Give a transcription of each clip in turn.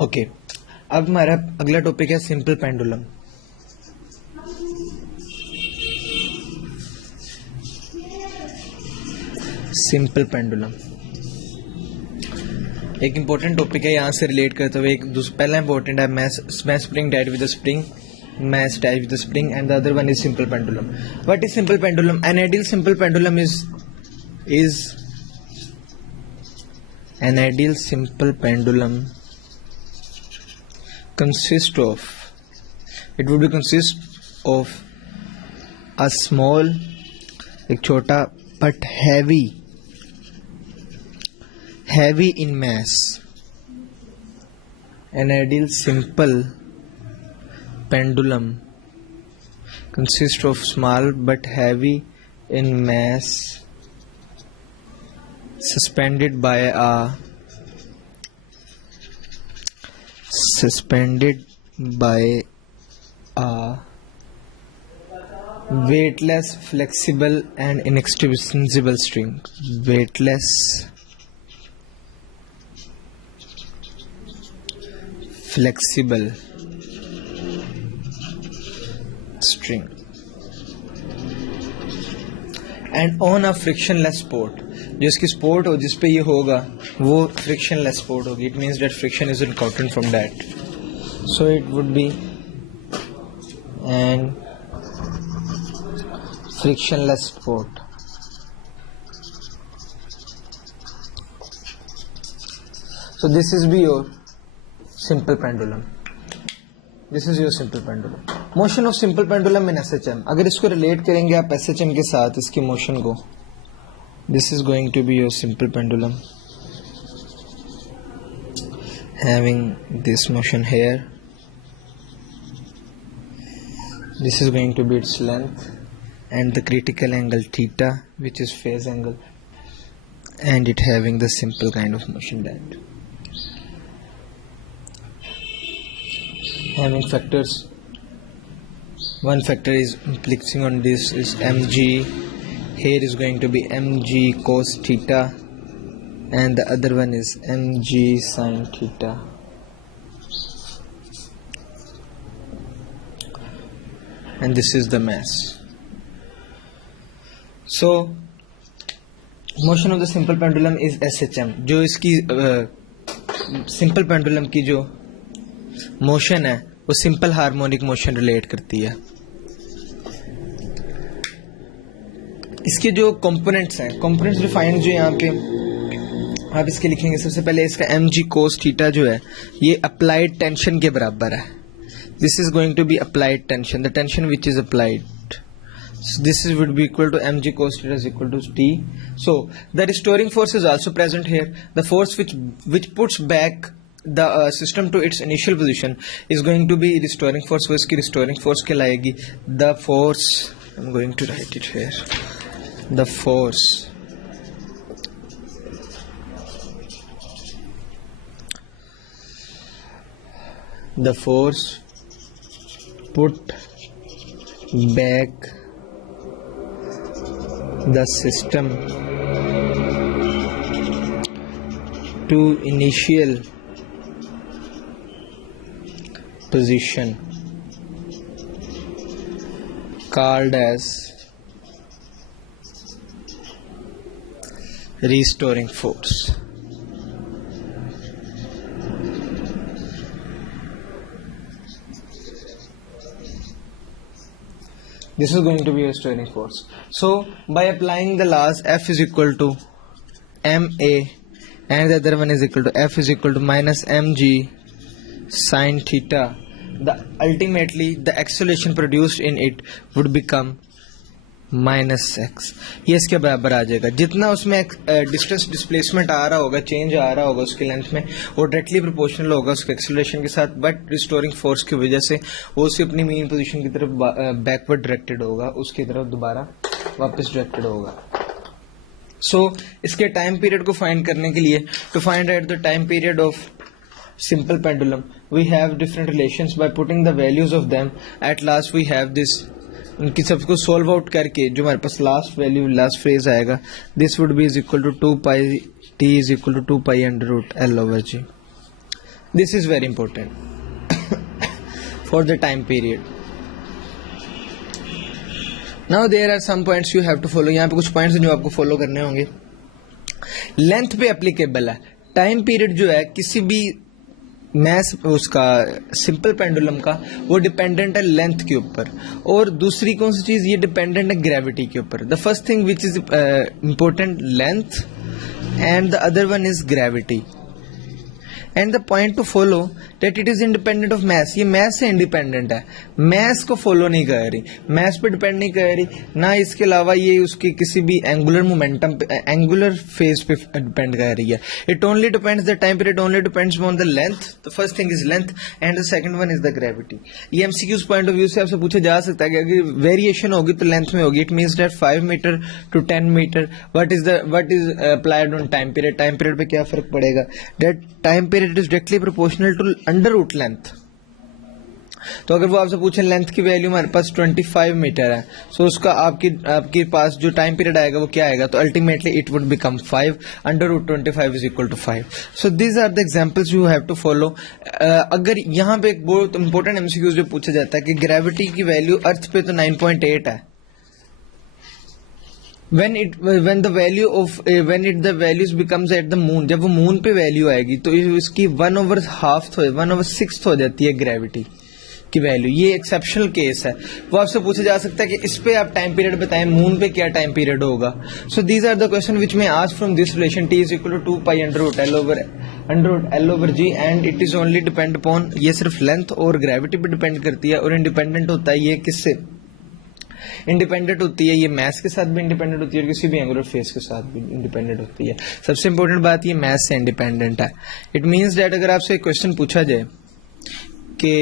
ओके, अब हमारा अगला टॉपिक है सिंपल पेंडुलम। सिंपल पेंडुलम एक इंपॉर्टेंट टॉपिक है, यहाँ से रिलेट करते हुए एक पहला इंपॉर्टेंट है mass spring tied with spring, mass tied with the spring, and the other one is simple pendulum. What is simple pendulum? An ideal simple pendulum is an ideal simple pendulum consist of a small, एक छोटा but heavy in mass. An ideal simple pendulum consists of small but heavy in mass, suspended by a weightless, flexible and inextensible string. Weightless, flexible string and on a frictionless support. जो इसकी support हो जिस पे ये होगा वो frictionless support होगी. It means that friction is encountered from that. So it would be an frictionless support. So this is your simple pendulum. This is your simple pendulum. Motion of simple pendulum in SHM. अगर इसको रिलेट करेंगे आप SHM के साथ इसकी motion को, this is going to be your simple pendulum having this motion here. This is going to be its length and the critical angle theta which is phase angle, and it having the simple kind of motion that having factors. One factor is flexing on this is mg. Here is going to be mg cos theta, and the other one is mg sin theta. And this is the mass. So motion of the simple pendulum is SHM. जो इसकी simple pendulum की जो मोशन है वो simple harmonic motion relate करती है. इसके जो कंपोनेंट्स हैं, कंपोनेंट्स डिफाइंड जो यहाँ पे आप इसके लिखेंगे, सबसे पहले इसका mg cos थीटा जो है ये अप्लाइड टेंशन के बराबर है. This is going to be applied tension, the tension which is applied. This is would be equal to mg cos theta is equal to t. So the restoring force is also present here. The force which puts back the system to its initial position is going to be restoring force. वो इसकी restoring force कहलाएगी. The force, I'm going to write it here. The force put back the system to initial position called as restoring force. This is going to be a restoring force. So by applying the laws, F is equal to ma and the other one is equal to F is equal to minus mg sin theta, ultimately the acceleration produced in it would become minus x. ये इसके बराबर आ जाएगा. जितना उसमें distance displacement आ रहा होगा, चेंज आ रहा होगा उसकी लेंथ में, वो डायरेक्टली प्रोपोर्शनल होगा उसके एक्सेलरेशन के साथ, बट रिस्टोरिंग फोर्स की वजह से वो उसे अपनी मेन पोजीशन की तरफ बैकवर्ड डायरेक्टेड होगा, उसकी तरफ दोबारा वापस डायरेक्टेड होगा. सो इसके टाइम पीरियड को फाइंड करने के लिए, to find out the time period of simple pendulum, we have different relations. By putting the values of them, at last we have this. उनकी सबको सोल्व आउट करके जो हमारे पास लास्ट वैल्यू, लास्ट फ्रेज आएगा, this would be is equal to 2 pi t is equal to 2 pi under root l over g. This is very important for the time period. Now there are some points you have to follow. यहाँ पे कुछ पॉइंट्स जो आपको फॉलो करने होंगे. लेंथ पे एप्लीकेबल है. Time period जो है किसी भी मैथ उसका सिंपल पेंडुलम का वो डिपेंडेंट है लेंथ के ऊपर. और दूसरी कौन सी चीज, ये डिपेंडेंट है ग्रेविटी के ऊपर. The first thing which is important length and the other one is gravity. And the point two follow that it is independent of math. ये मैथ से इंडिपेंडेंट है, मैथ को फॉलो नहीं कर रही, मैथ पे डिपेंड नहीं कर रही ना. इसके अलावा ये उसके किसी भी एंगुलर मोमेंटम पे, एंगुलर फेज पे डिपेंड कर रही है. It only depends, the time period only depends on the length. The first thing is length and the second one is the gravity. ये एमसीक्यूज पॉइंट ऑफ व्यू से आपसे पूछा जा सकता है कि अगर वेरिएशन होगी तो लेंथ में होगी. It means that 5 metre to 10 metre. What is applied on time period. Time period पे क्या फर्क पड़ेगा. That time period it is directly proportional to under root length. तो अगर वो आपसे पूछे लेंथ की वैल्यू हमारे पास 25 मीटर है, सो उसका आपके पास जो टाइम पीरियड आएगा वो क्या आएगा, तो ultimately it would become 5 under root 25 is equal to 5. So these are the examples you have to follow. अगर यहाँ पे एक बहुत इंपॉर्टेंट एमसीक्यूज जो पूछा जाता है कि ग्रेविटी की वैल्यू अर्थ पे तो 9.8 है. when the values becomes at the moon, जब वो मून पे वैल्यू आएगी तो इसकी 1/6 हो जाती है ग्रेविटी की वैल्यू. ये एक्सेप्शनल केस है. वो आपसे पूछा जा सकता है कि इस पे आप टाइम पीरियड बताएं, मून पे क्या टाइम पीरियड होगा. So these are the question which में ask from this relation. T is equal to 2 pi under root L over G and it is only depend upon, ये सिर्फ लेंथ और ग्रेविटी पे डिपेंड करती है. और इंडिपेंडेंट होता है ये किससे, इंडिपेंडेंट होती है ये मैथ के साथ भी इंडिपेंडेंट होती है और किसी भी एंगुलर फेस के साथ भी इंडिपेंडेंट होती है. सबसे इंपॉर्टेंट बात ये मैथ से इंडिपेंडेंट है. इट मींस दैट अगर आपसे एक क्वेश्चन पूछा जाए कि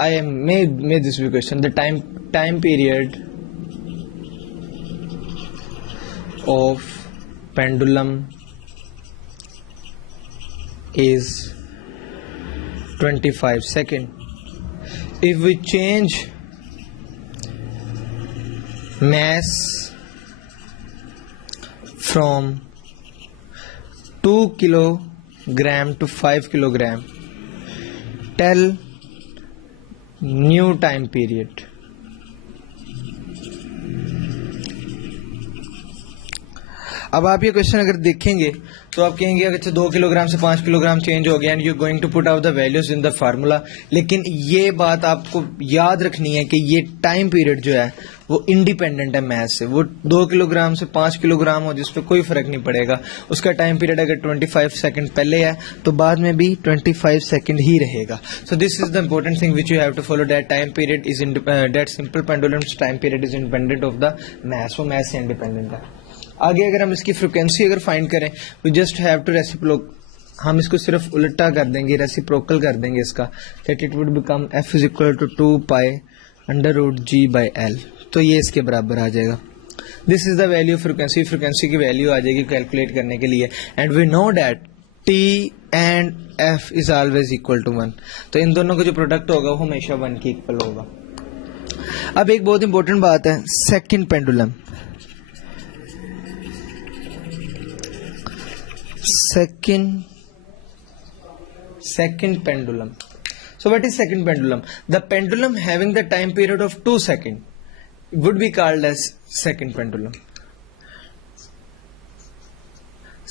I may this be question, the time period of pendulum is 25 seconds. If we change mass from 2 kilogram to 5 kilogram, tell new time period. अब आप ये क्वेश्चन अगर देखेंगे तो आप कहेंगे अच्छा 2 किलोग्राम से 5 किलोग्राम चेंज हो गया and you going to put out the values in the formula. लेकिन ये बात आपको याद रखनी है कि ये टाइम पीरियड जो है वो इंडिपेंडेंट है मैथ से. वो 2 किलोग्राम से 5 किलोग्राम हो जिस पे कोई फर्क नहीं पड़ेगा. उसका टाइम पीरियड अगर 25 सेकंड पहले है तो बाद में भी 25 सेकंड ही रहेगा. So this is the important thing which you have to follow, that time period is that simple pendulum's time period is independent of the math. वो मैथ से इंडिपेंडेंट है. आगे अगर हम इसकी फ्रिक्वेंसी अगर फाइंड करें, वी जस्ट हैव टू हम इसको सिर्फ उल्टा कर देंगे, रेसिप्रोकल कर देंगे इसका, that it would become f is equal to 2 pi under root G by L. तो ये इसके बराबर आ जाएगा. This is the value of frequency की वैल्यू आ जाएगी कैलकुलेट करने के लिए. And we know that T and F is always equal to 1. तो इन दोनों का जो प्रोडक्ट होगा वो हमेशा 1 के इक्वल होगा. अब एक बहुत इंपॉर्टेंट बात है, second pendulum. Second pendulum. So what is second pendulum? The pendulum having the time period of 2 seconds would be called as second pendulum.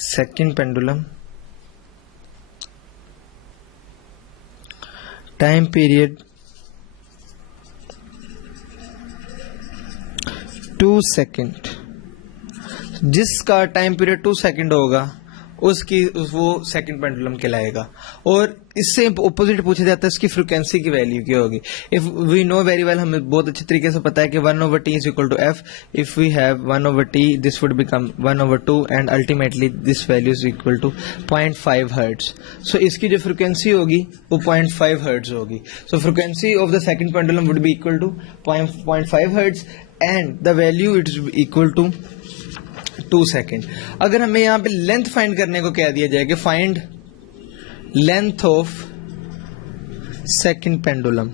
Second pendulum, time period 2 सेकेंड. जिसका टाइम पीरियड 2 सेकेंड होगा उसकी वो सेकंड पेंडुलम कहलाएगा. और इससे ऑपोजिट पूछा जाता है इसकी फ्रीक्वेंसी की वैल्यू क्या होगी. If we know very well, हमें बहुत अच्छे तरीके से पता है कि 1/t is equal to f. If we have 1/t this would become 1/2 and ultimately this value is equal to 0.5 hertz. So इसकी जो फ्रीक्वेंसी होगी वो 0.5 हर्ट्ज होगी. So frequency of the second pendulum would be equal to 0.5 hertz and the value it is equal to 2 second. अगर हमें यहां पे length find करने को कह दिया जाए कि find length of second pendulum,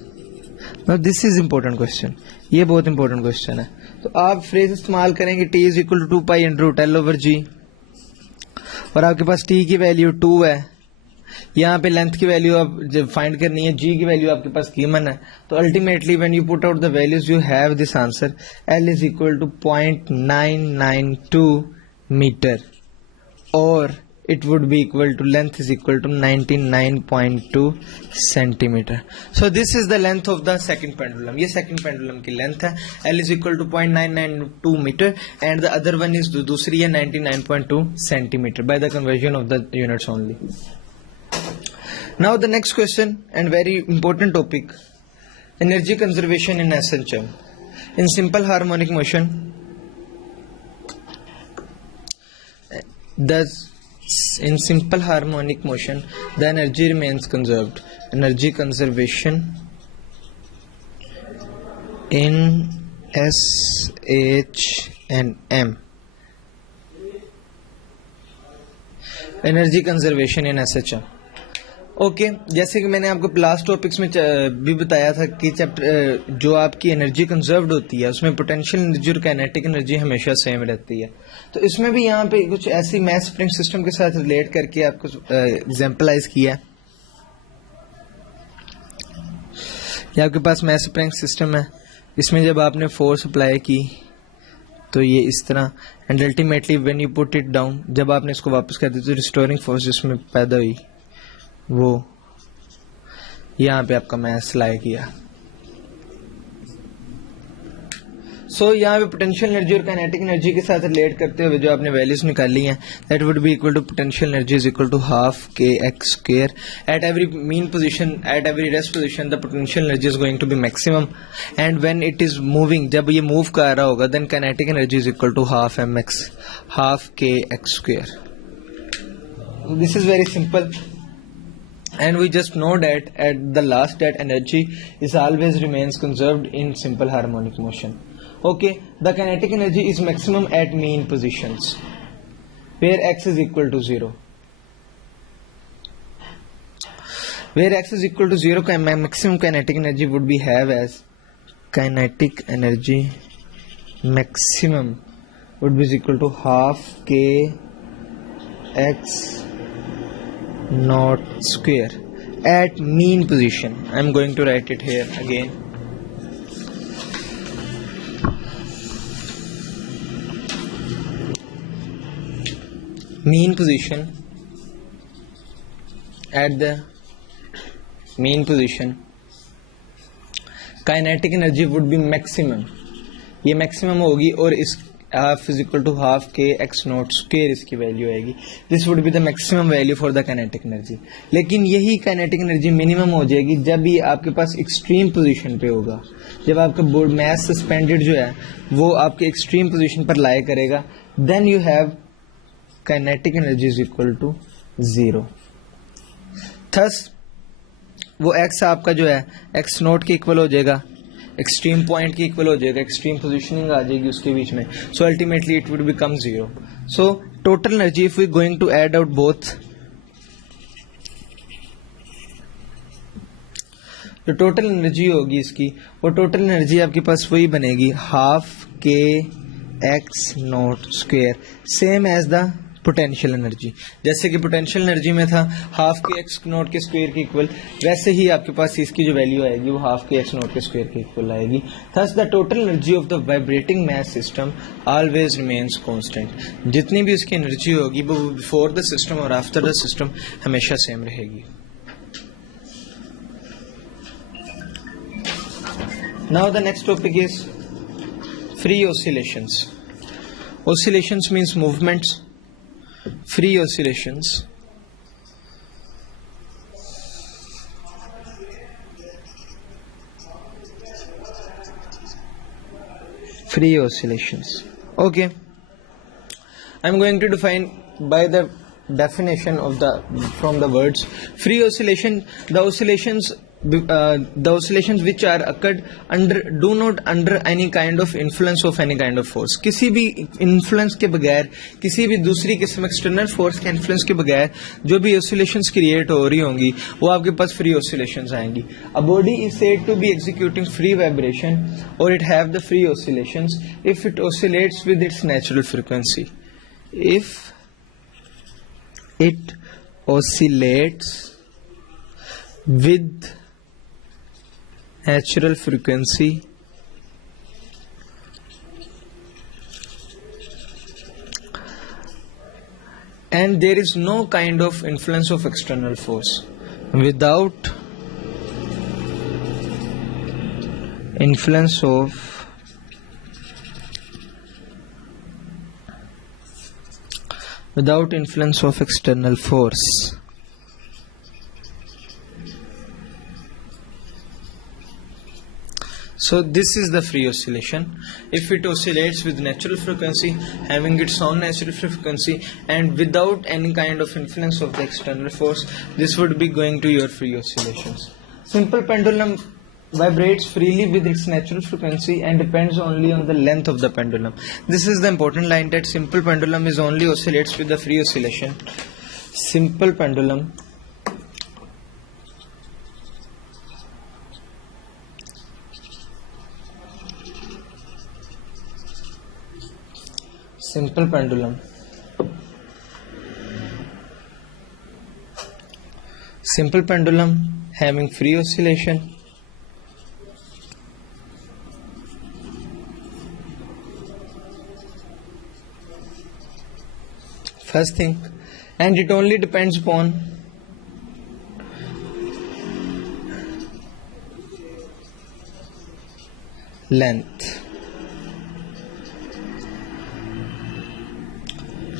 now this is important question. ये बहुत इंपॉर्टेंट क्वेश्चन है. तो आप फ्रेज इस्तेमाल करेंगे T is equal to 2 pi under root L over G और आपके पास T की वैल्यू 2 है. यहाँ पे लेंथ की वैल्यू आप जब फाइंड करनी है, जी की वैल्यू आपके पास गिवन है, तो ultimately when you put out the values you have this answer L is equal to 0.992 metre और it would be equal to length is equal to 99.2 centimeter. So this is the length of the second pendulum. ये second pendulum की length है, L is equal to 0.992 meter and the other one is दूसरी है 99.2 centimeter by the conversion of the units only. Now the next question and very important topic, energy conservation in SHM. In simple harmonic motion, in simple harmonic motion, the energy remains conserved. Energy conservation in SH and M. Energy conservation in SHM. Okay जैसे कि मैंने आपको last topics में भी बताया था कि चैप्टर जो आपकी एनर्जी कंजर्व्ड होती है उसमें पोटेंशियल एनर्जी और काइनेटिक एनर्जी हमेशा सेम रहती है। तो इसमें भी यहाँ पे कुछ ऐसी मैथ स्प्रिंग सिस्टम के साथ रिलेट करके आपको एग्जाम्पलाइज किया। ये आपके पास मैथ स्प्रिंग सिस्टम है, इसमें जब आपने फोर्स अप्लाई की तो ये इस तरह and ultimately when you put it down, जब आपने इसको वापस कर दिया तो रिस्टोरिंग फोर्स जिसमें पैदा हुई वो यहाँ पे आपका मैथ अप्लाई किया। सो यहाँ पे पोटेंशियल एनर्जी और काइनेटिक एनर्जी के साथ रिलेट करते हुए जो आपने वैल्यूज निकाली हैं, that would be equal to potential energy is equal to half के x square at every mean position, at every rest position the potential energy is going to be maximum and when it is moving, जब ये move कर रहा होगा, then kinetic energy is equal to half m x, half के x square. This is very simple and we just know that at the last that energy is always remains conserved in simple harmonic motion. Okay, the kinetic energy is maximum at mean positions where x is equal to 0. Where x is equal to 0, maximum kinetic energy would be have as kinetic energy maximum would be equal to half k x naught square at mean position. I am going to write it here again. Mean position, at the mean position kinetic energy would be maximum, ये maximum होगी और इस half is equal to half के x naught square इसकी वैल्यू आएगी। This would be the maximum value for the kinetic energy. लेकिन यही काइनेटिक एनर्जी मिनिमम हो जाएगी जब भी आपके पास एक्सट्रीम पोजीशन पे होगा, जब आपका बोर्ड मैस सस्पेंडेड जो है वो आपके एक्सट्रीम पोजीशन पर लाई करेगा, then you have kinetic energy is equal to 0। Thus वो एक्स आपका जो है एक्स नॉट के इक्वल हो जाएगा, एक्सट्रीम पॉइंट की इक्वल हो जाएगा, एक्सट्रीम पोजीशनिंग आ जाएगी उसके बीच में, so ultimately it would become 0। So total energy if we going to add out both, जो टोटल एनर्जी होगी इसकी, वो टोटल एनर्जी आपके पास वही बनेगी हाफ के x naught square, same as the potential energy. जैसे कि पोटेंशियल एनर्जी में था हाफ के एक्स नॉट के स्क्वायर के इक्वल, वैसे ही आपके पास इसकी जो वैल्यू आएगी वो हाफ के एक्स नॉट के स्क्वायर के इक्वल आएगी। Thus the total energy of the vibrating mass system always remains constant. जितनी भी उसकी एनर्जी होगी वो बिफोर द सिस्टम और आफ्टर द सिस्टम हमेशा सेम रहेगी। Now the next topic is free oscillations. Oscillations means movements, free oscillations, free oscillations. Okay, I'm going to define by the definition of the from the words free oscillation, the oscillations which are occurred under do not under any kind of influence of any kind of force। किसी भी influence के बगैर, किसी भी दूसरी किस्म external force के influence के बगैर जो भी oscillations क्रिएट हो रही होंगी वो आपके पास free oscillations आएंगी। A body is said to be executing free vibration or it have the free oscillations if it oscillates with its natural frequency. If it oscillates with natural frequency and there is no kind of influence of external force. Without influence of external force, so this is the free oscillation. If it oscillates with natural frequency, having its own natural frequency and without any kind of influence of the external force, this would be going to your free oscillations. Simple pendulum vibrates freely with its natural frequency and depends only on the length of the pendulum. This is the important line, that simple pendulum is only oscillates with the free oscillation. Simple pendulum having free oscillation first thing, and it only depends upon length.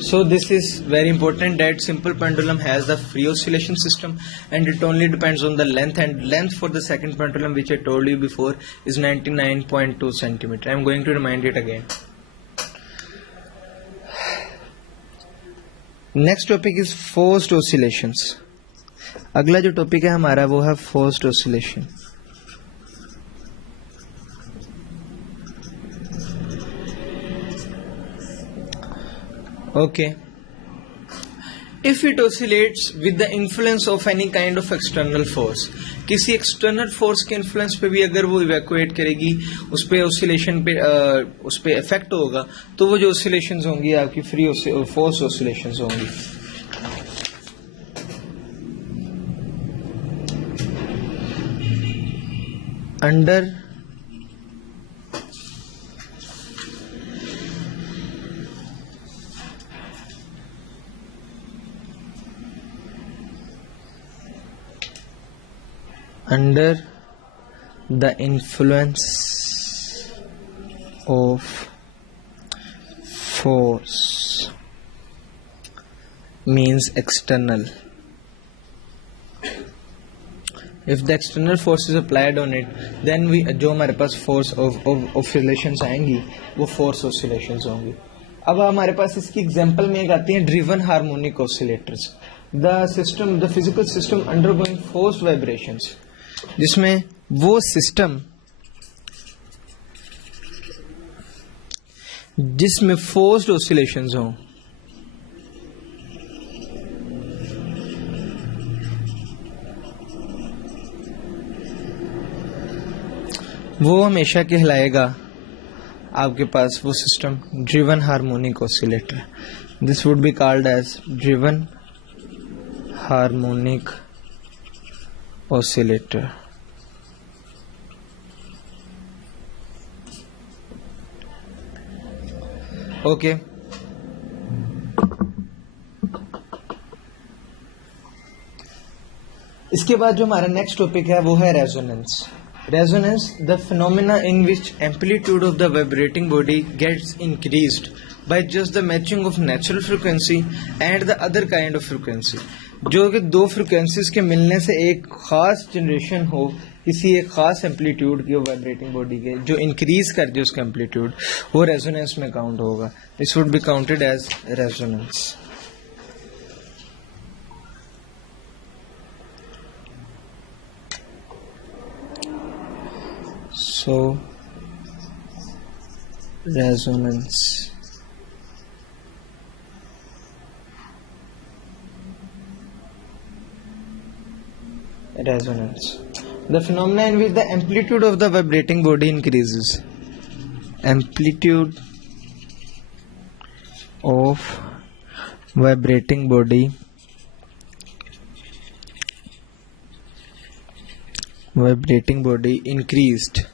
So this is very important, that simple pendulum has the free oscillation system and it only depends on the length, and length for the second pendulum, which I told you before, is 99.2 centimeter. I am going to remind it again. Next topic is forced oscillations. अगला जो टॉपिक है हमारा वो है forced oscillation. Okay, if it oscillates with the influence of any kind of external force, किसी external force के इन्फ्लुएंस पे भी अगर वो इवैक्यूएट करेगी, उस पे ऑसिलेशन पे उस पे इफेक्ट होगा, तो वो जो ऑसिलेशंस होंगी आपकी फ्री फोर्स ऑसिलेशंस होंगी. Under the influence of force means external. If the external force is applied on it, then जो हमारे पास force of oscillations आएंगी वो force oscillations होंगी. अब हमारे पास इसकी एग्जांपल में एक आती है driven harmonic oscillators. the physical system undergoing forced vibrations, जिसमें वो सिस्टम जिसमें फोर्स्ड ऑसिलेशंस हों, वो हमेशा कहलाएगा आपके पास वो system driven harmonic oscillator. This would be called as driven harmonic oscillator. Okay. इसके बाद जो हमारा नेक्स्ट टॉपिक है वो है resonance. Resonance, the phenomena in which amplitude of the vibrating body gets increased by just the matching of natural frequency and the other kind of frequency. जो कि दो फ्रिक्वेंसीज के मिलने से एक खास जनरेशन हो किसी एक खास एम्पलीट्यूड की वाइब्रेटिंग बॉडी के, जो इंक्रीज कर दे उसका एम्पलीट्यूड, वो रेजोनेंस में काउंट होगा. This would be counted as resonance. So resonance. Resonance, the phenomena in which the amplitude of the vibrating body increases. Amplitude of vibrating body vibrating body increased.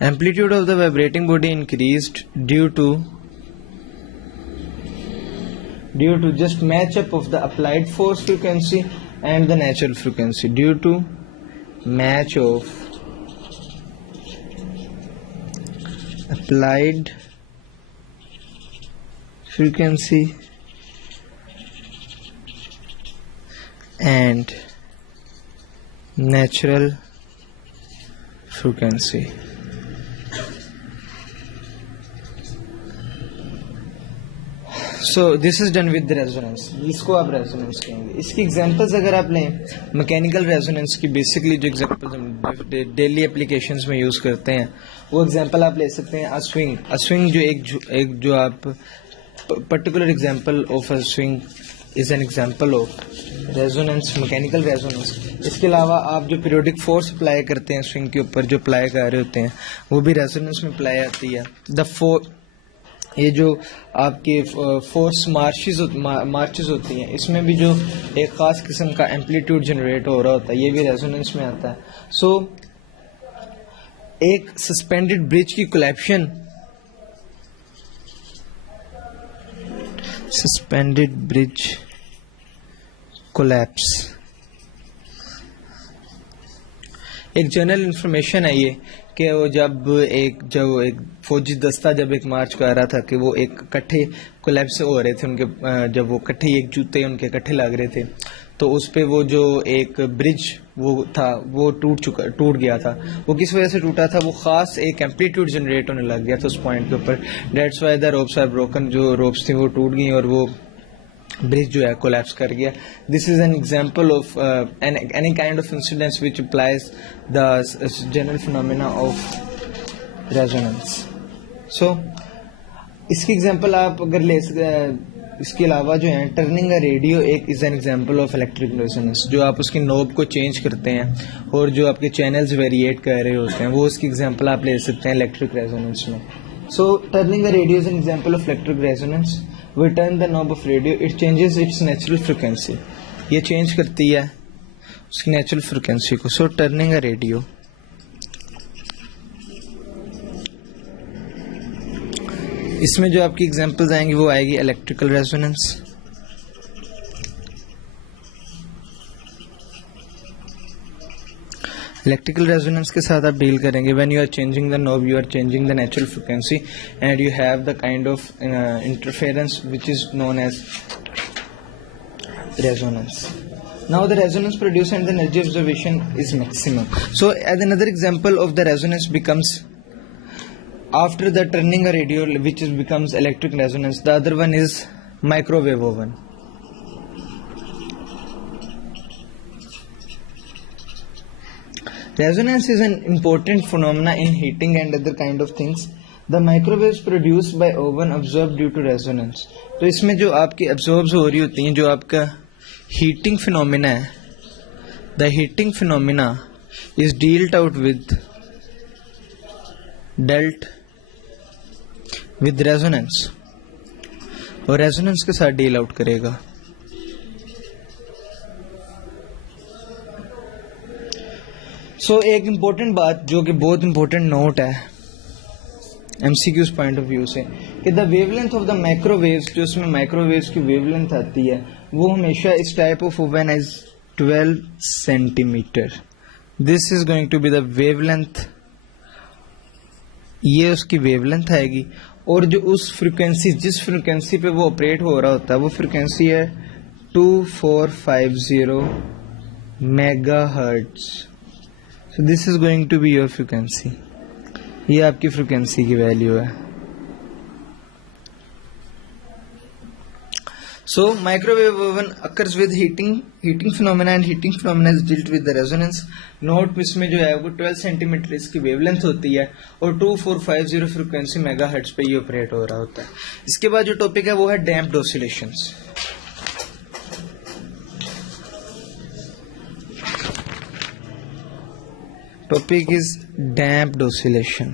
Amplitude of the vibrating body increased due to just match up of the applied force frequency and the natural frequency. Due to match of applied frequency and natural frequency. So this is done with the resonance. इसको आप रेजोनेंस कहेंगे. इसकी एग्जांपल्स अगर आप लें mechanical resonance की, बेसिकली जो एग्जांपल्स हम डेली एप्लीकेशंस में यूज़ करते हैं वो एग्जांपल आप ले सकते हैं. अ स्विंग जो एक जो आप particular example of a swing is an example of resonance, mechanical resonance. इसके अलावा आप जो पीरियोडिक फोर्स अप्लाई करते हैं स्विंग के ऊपर, जो अप्लाई कर रहे होते हैं, वो भी रेजोनेंस में अप्लाई आती है. ये जो आपके फोर्स मार्चेस होती हैं, इसमें भी जो एक ख़ास किस्म का एम्पलीट्यूड जनरेट हो रहा होता है, ये भी रेजोनेंस में आता है. सो एक सस्पेंडेड ब्रिज की कोलैप्शन, सस्पेंडेड ब्रिज कोलैप्स, एक जनरल इंफॉर्मेशन है ये कि वो जब एक फौजी दस्ता जब एक मार्च कर रहा था कि वो एक इकट्ठे कोलैप्स हो रहे थे उनके, जब वो इकट्ठे एक जूते उनके इकट्ठे लग रहे थे, तो उस पे वो जो एक ब्रिज वो था वो टूट गया था. वो किस वजह से टूटा था? वो खास एक एम्पलीट्यूड जनरेट होने लग गया था उस पॉइंट के ऊपर. That's why the ropes are broken. जो रोप्स थी वो टूट गई और वो ब्रिज जो है कोलैप्स कर गया. This is an example of any kind of incidence which applies the general phenomena of resonance. So इसकी एग्जांपल आप अगर ले इसके अलावा जो है टर्निंग अ रेडियो एक is an example of electric resonance. जो आप उसकी नोब को चेंज करते हैं और जो आपके चैनल्स वेरिएट कर रहे होते हैं, वो उसकी एग्जांपल आप ले सकते हैं इलेक्ट्रिक रेजोनेंस में. So turning a radio is an example of electric resonance. We turn the knob of radio, it changes its natural frequency. ये चेंज करती है उसकी नेचुरल फ्रिक्वेंसी को. सो टर्निंग अ रेडियो. इसमें जो आपकी एग्जांपल्स आएंगी वो आएगी इलेक्ट्रिकल रेजोनेंस, इलेक्ट्रिकल रेजोनेंस के साथ आप डील करेंगे when you are changing the knob, you are changing the natural frequency and you have the kind of interference which is known as resonance. Now the resonance produced and the energy observation is maximum. So as another example of the resonance becomes after the turning a radio, which becomes electric resonance. The other one is microwave oven. Resonance is an important phenomena in heating and other kind of things. The microwaves produced by oven absorb due to resonance. तो इसमें जो आपकी absorbs हो रही होती हैं, जो आपका heating phenomena है, the heating phenomena is dealt with resonance, और resonance के साथ deal out करेगा. सो एक इम्पोर्टेंट बात जो कि बहुत इम्पोर्टेंट नोट है एमसीक्यूज पॉइंट ऑफ व्यू से, कि the wavelength of the microwaves, जो उसमें माइक्रोवेव्स की वेवलेंथ आती है, वो हमेशा इस type of oven is 12 centimetre. This is going to be the wavelength. ये उसकी वेवलेंथ आएगी. और जो उस फ्रिक्वेंसी, जिस फ्रिक्वेंसी पे वो ऑपरेट हो रहा होता है, वो फ्रिक्वेंसी है 2450 megahertz. So this is going to be your frequency. ये आपकी फ्रिक्वेंसी की वैल्यू है. So microwave oven occurs with heating phenomena and heating phenomena is dealt with the resonance. Note इसमें जो है वो 12 सेंटीमीटर इसकी वेवलेंथ होती है और 2450 फ्रिक्वेंसी मेगाहर्ट्ज पे ये ऑपरेट हो रहा होता है. इसके बाद जो टॉपिक है वो है damped oscillations. Topic is damped oscillation.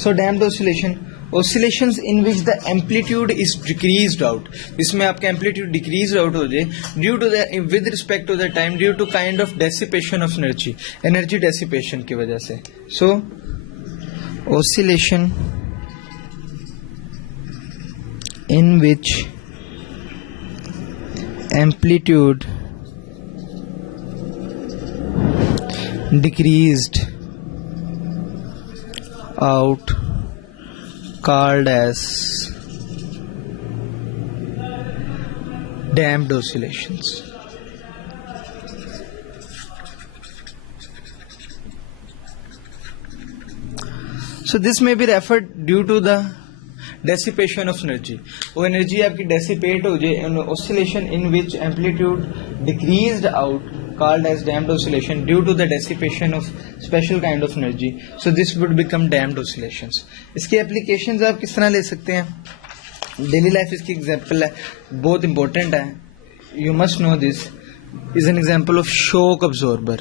So damped oscillation, oscillations in which the amplitude is decreased out, इसमें आपका amplitude decreased out हो जाए due to the with respect to the time due to kind of dissipation of energy, energy dissipation की वजह से. So oscillation in which amplitude decreased out called as damped oscillations. So this may be referred due to the dissipation of energy. वो एनर्जी आपकी डेसिपेट हो जाए, oscillation in which amplitude decreased out called as damped oscillation due to the dissipation of special kind of energy. So this would become damped oscillations. इसकी एप्लीकेशंस आप किस तरह ले सकते हैं? डेली लाइफ इसकी एग्जांपल है, बहुत इंपॉर्टेंट है, you must know this. Is an example of shock absorber.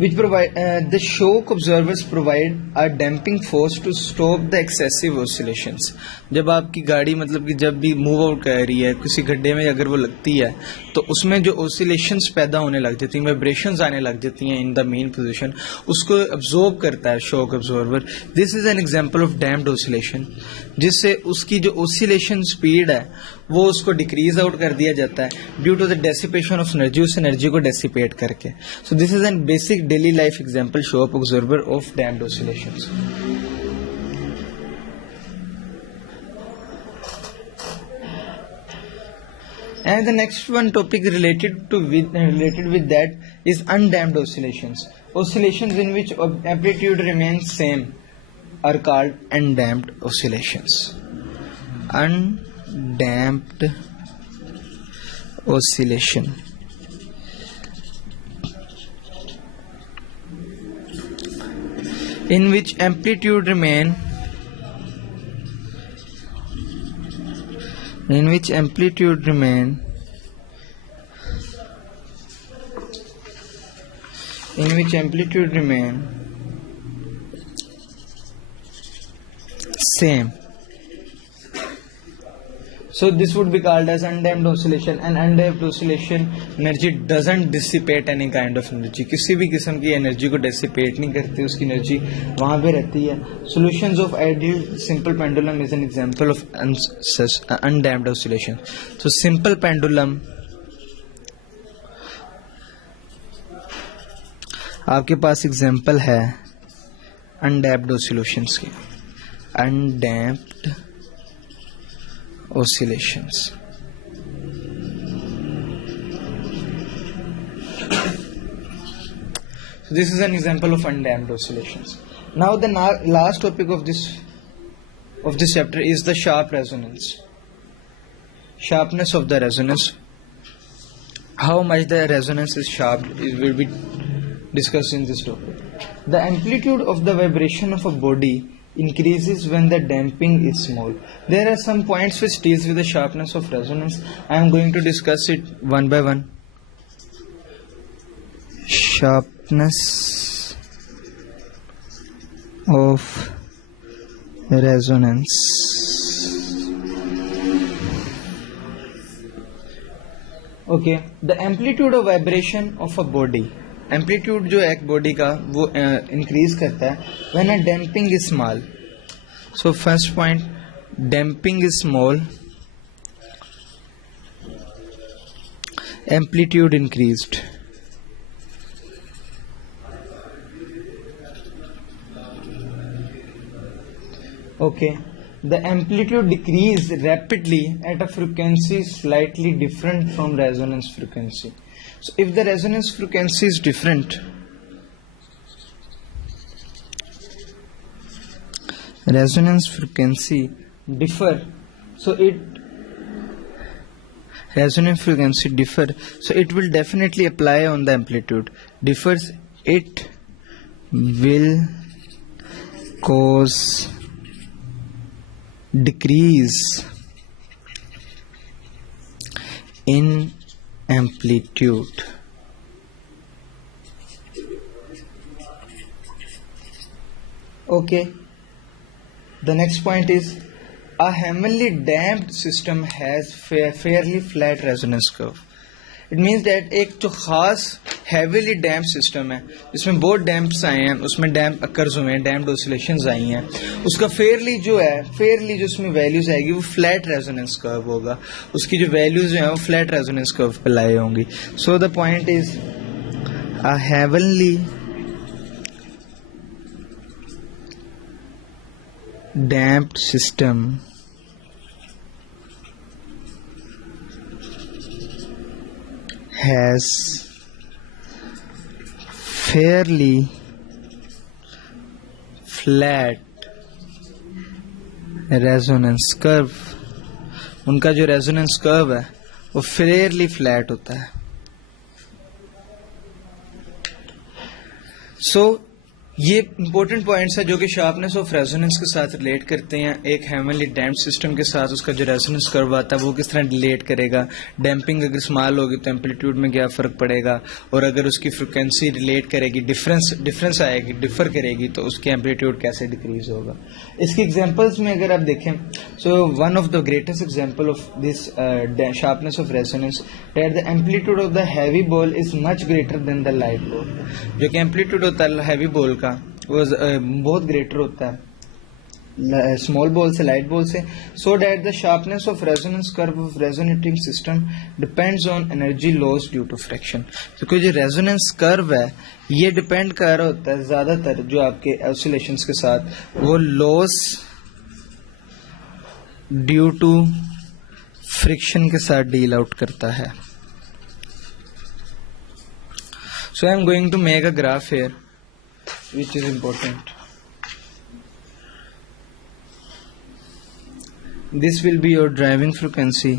Which provide the shock absorbers provide a damping force to stop the excessive oscillations. जब आपकी गाड़ी मतलब कि जब भी मूव आउट कर रही है किसी गड्ढे में अगर वो लगती है तो उसमें जो oscillations पैदा होने लग जाती हैं, वाइब्रेशंस आने लग जाती हैं इन द मेन पोजीशन, उसको अब्जॉर्ब करता है shock absorber. This is an example of damped oscillation, जिससे उसकी जो ऑसिलेशन स्पीड है वो उसको डिक्रीज आउट कर दिया जाता है due to the dissipation of energy, उस एनर्जी को डेसिपेट करके. So this is an basic daily life example shock absorber of damped oscillations. And the next one topic related with that is undamped oscillations. Oscillations in which amplitude remains same are called undamped oscillations. Undamped oscillation. In which amplitude remain same. So this would be called as undamped oscillation. And undamped oscillation energy doesn't dissipate any kind of energy. किसी भी किस्म की एनर्जी को dissipate नहीं करती, उसकी एनर्जी वहाँ पे रहती है. Solutions of ideal simple pendulum is an example of such undamped oscillation. So simple pendulum आपके पास एग्जाम्पल है undamped oscillations की. Undamped oscillations. So this is an example of undamped oscillations. Now the last topic of this chapter is the sharp resonance. Sharpness of the resonance. How much the resonance is sharp will be discussed in this topic. The amplitude of the vibration of a body increases when the damping is small. There are some points which deals with the sharpness of resonance. I am going to discuss it one by one. Sharpness of resonance. Okay, the amplitude of vibration of a body. Amplitude जो एक बॉडी का वो इंक्रीज करता है when a damping is small. So first point, damping is small, amplitude increased. Okay, the amplitude decrease rapidly at a frequency slightly different from resonance frequency. So if the resonance frequency is different, resonance frequency differ, so it will definitely apply on the amplitude. Differs, it will cause decrease in amplitude. Okay, the next point is a heavily damped system has fairly flat resonance curve. It means that एक जो खास heavily damp system है जिसमें बहुत डैम्प्स आए हैं, उसमें डैम्प अकर्स हुए हैं, डैम्प्ड ऑसिलेशंस आई हैं, उसका फेयरली जो उसमें वैल्यूज आएगी वो फ्लैट रेजोनेंस कर्व होगा. उसकी जो वैल्यूज हैं वो फ्लैट रेजोनेंस कर्व पे लाए होंगी. So the point is a heavenly damped system has fairly flat resonance curve. उनका जो रेजोनेंस कर्व है वो फेयरली फ्लैट होता है. सो ये इंपॉर्टेंट पॉइंट्स है जो कि शार्पनेस ऑफ रेजोनेंस के साथ रिलेट करते हैं. एक हेवनली डैम्प्ड सिस्टम के साथ उसका जो रेजोनेंस कर्व आता है वो किस तरह रिलेट करेगा. डैम्पिंग अगर स्मॉल होगी तो एम्पलीट्यूड में क्या फर्क पड़ेगा, और अगर उसकी फ्रिक्वेंसी रिलेट करेगी, डिफरेंस आएगी, डिफर करेगी, तो उसकी एम्पलीट्यूड कैसे डिक्रीज होगा. इसके एग्जांपल्स में अगर आप देखें, so one of the greatest example of this sharpness of resonance that the amplitude of the heavy ball is much greater than the light ball. जो कि एम्पलीट्यूड होता है हैवी बॉल का वो बहुत ग्रेटर होता है स्मॉल बॉल से, लाइट बॉल से. So that the sharpness of resonance curve of resonating system depends on energy loss due to friction. क्योंकि जो रेजोनेंस कर्व है ये डिपेंड कर रहा होता है ज्यादातर जो आपके ऑसिलेशंस के साथ वो लॉस ड्यू टू फ्रिक्शन के साथ डील आउट करता है. So I am going to make a graph here which is important. This will be your driving frequency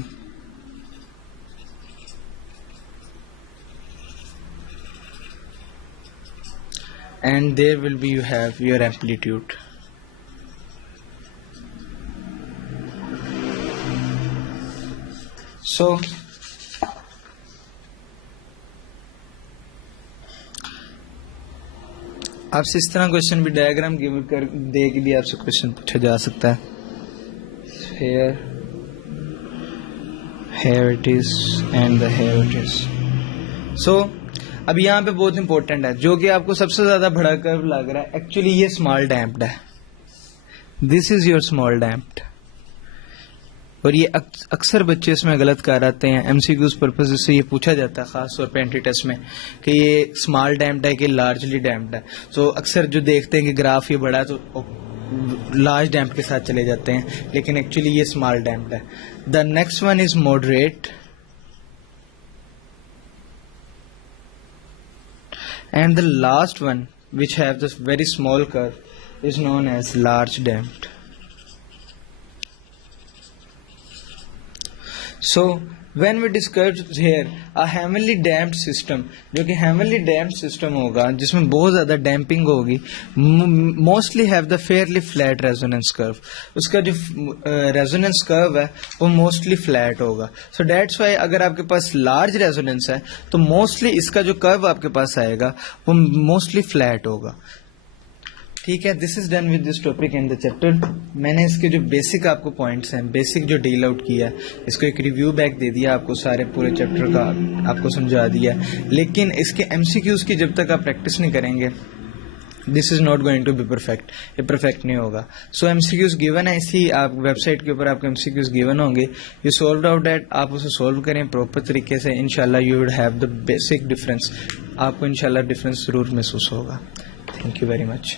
and there will be you have your amplitude. So आपसे इस तरह क्वेश्चन भी diagram give कर दे के भी आपसे क्वेश्चन पूछा जा सकता है. here it is and here it is. So अब यहाँ पे बहुत इंपॉर्टेंट है जो कि आपको सबसे ज्यादा बड़ा कर्व लग रहा है, एक्चुअली ये स्मॉल डैम्प्ड है. This is your small damped. और ये अक्सर बच्चे इसमें गलत कर आते हैं. एमसीक्यूज पर्पज से ये पूछा जाता है खास तौर पे एंट्री टेस्ट में कि ये स्मॉल डैम्प्ड है कि लार्जली डैम्प्ड है. सो अक्सर जो देखते हैं कि ग्राफ ये बड़ा है तो लार्ज डैम्प के साथ चले जाते हैं, लेकिन एक्चुअली ये स्मॉल डैम्प्ड है. The next one is moderate and the last one which have the very small curve is known as large damped. So when we discussed here a heavily damped system, जो कि heavily damped system होगा जिसमें बहुत ज़्यादा damping होगी, mostly have the fairly flat resonance curve. उसका जो resonance curve है वो mostly flat होगा. So that's why अगर आपके पास large resonance है तो mostly इसका जो curve आपके पास आएगा वो mostly flat होगा. ठीक है, this is done with this topic in the chapter. मैंने इसके जो बेसिक आपको पॉइंट्स हैं, बेसिक जो डील आउट किया है, इसको एक रिव्यू बैक दे दिया आपको, सारे पूरे चैप्टर का आपको समझा दिया. लेकिन इसके एमसीक्यूज की जब तक आप प्रैक्टिस नहीं करेंगे, this is not going to be perfect. ये परफेक्ट नहीं होगा. सो एमसीक्यूज गिवन है, इसी आप वेबसाइट के ऊपर आपको एमसीक्यूज गिवन होंगे. यू सॉल्व आउट दैट, आप उसे सॉल्व करें प्रॉपर तरीके से. इंशाल्लाह you would have the basic difference. आपको इंशाल्लाह डिफरेंस जरूर महसूस होगा. Thank you very much.